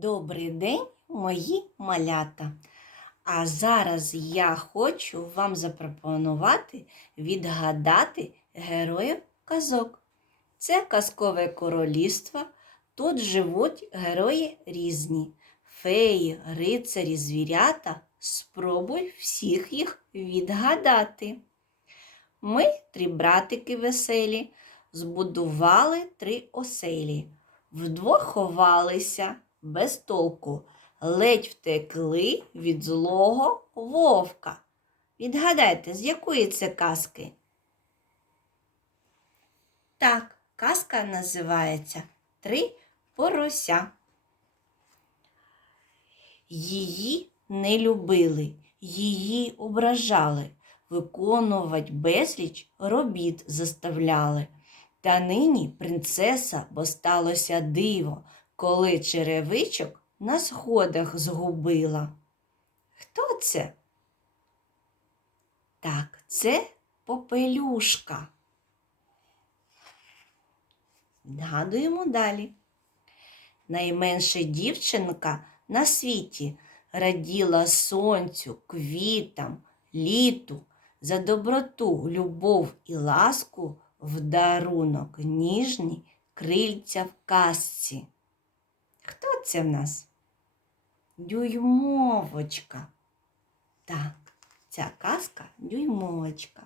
Добрий день, мої малята. А зараз я хочу вам запропонувати відгадати героїв казок. Це казкове королівство. Тут живуть герої різні. Феї, рицарі, звірята. Спробуй всіх їх відгадати. Ми, три братики веселі, збудували три оселі. Вдвох ховалися без толку, ледь втекли від злого вовка. Відгадайте, з якої це казки? Так, казка називається Три порося. Її не любили, її ображали, виконувати безліч робіт заставляли. Та нині принцеса, бо сталося диво, коли черевичок на сходах згубила. Хто це? Так, це попелюшка. Згадуємо далі. Найменша дівчинка на світі раділа сонцю, квітам, літу, за доброту, любов і ласку в дарунок ніжні крильця в казці. Хто це в нас? Дюймовочка. Так, ця казка дюймовочка.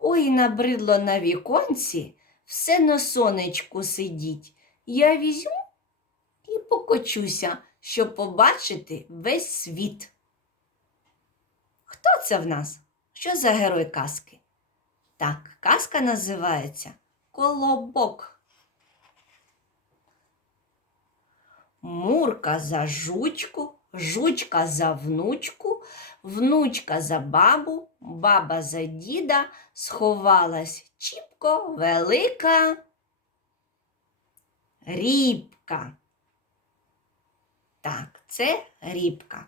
Ой, набридло на віконці, все на сонечку сидіть. Я візьму і покочуся, щоб побачити весь світ. Хто це в нас? Що за герой казки? Так, казка називається Колобок. Мурка за жучку, жучка за внучку, внучка за бабу, баба за діда, сховалась чіпко велика рібка. Так, це рібка.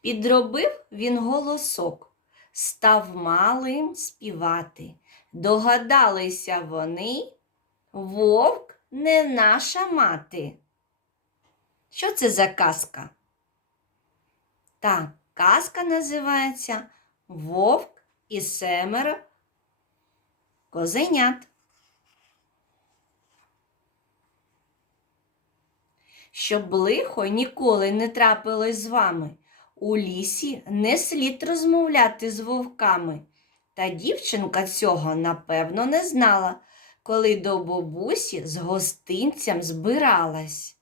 Підробив він голосок, став малим співати. Догадалися вони, вовк не наша мати. Що це за казка? Так, казка називається Вовк і семеро козенят. Щоб лихо ніколи не трапилось з вами. У лісі не слід розмовляти з вовками. Та дівчинка цього напевно не знала, коли до бабусі з гостинцям збиралась.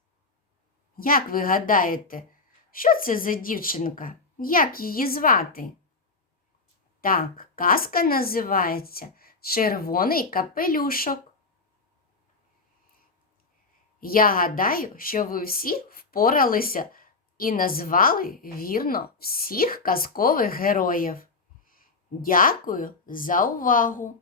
Як ви гадаєте, що це за дівчинка? Як її звати? Так, казка називається Червоний капелюшок. Я гадаю, що ви всі впоралися і назвали вірно всіх казкових героїв. Дякую за увагу!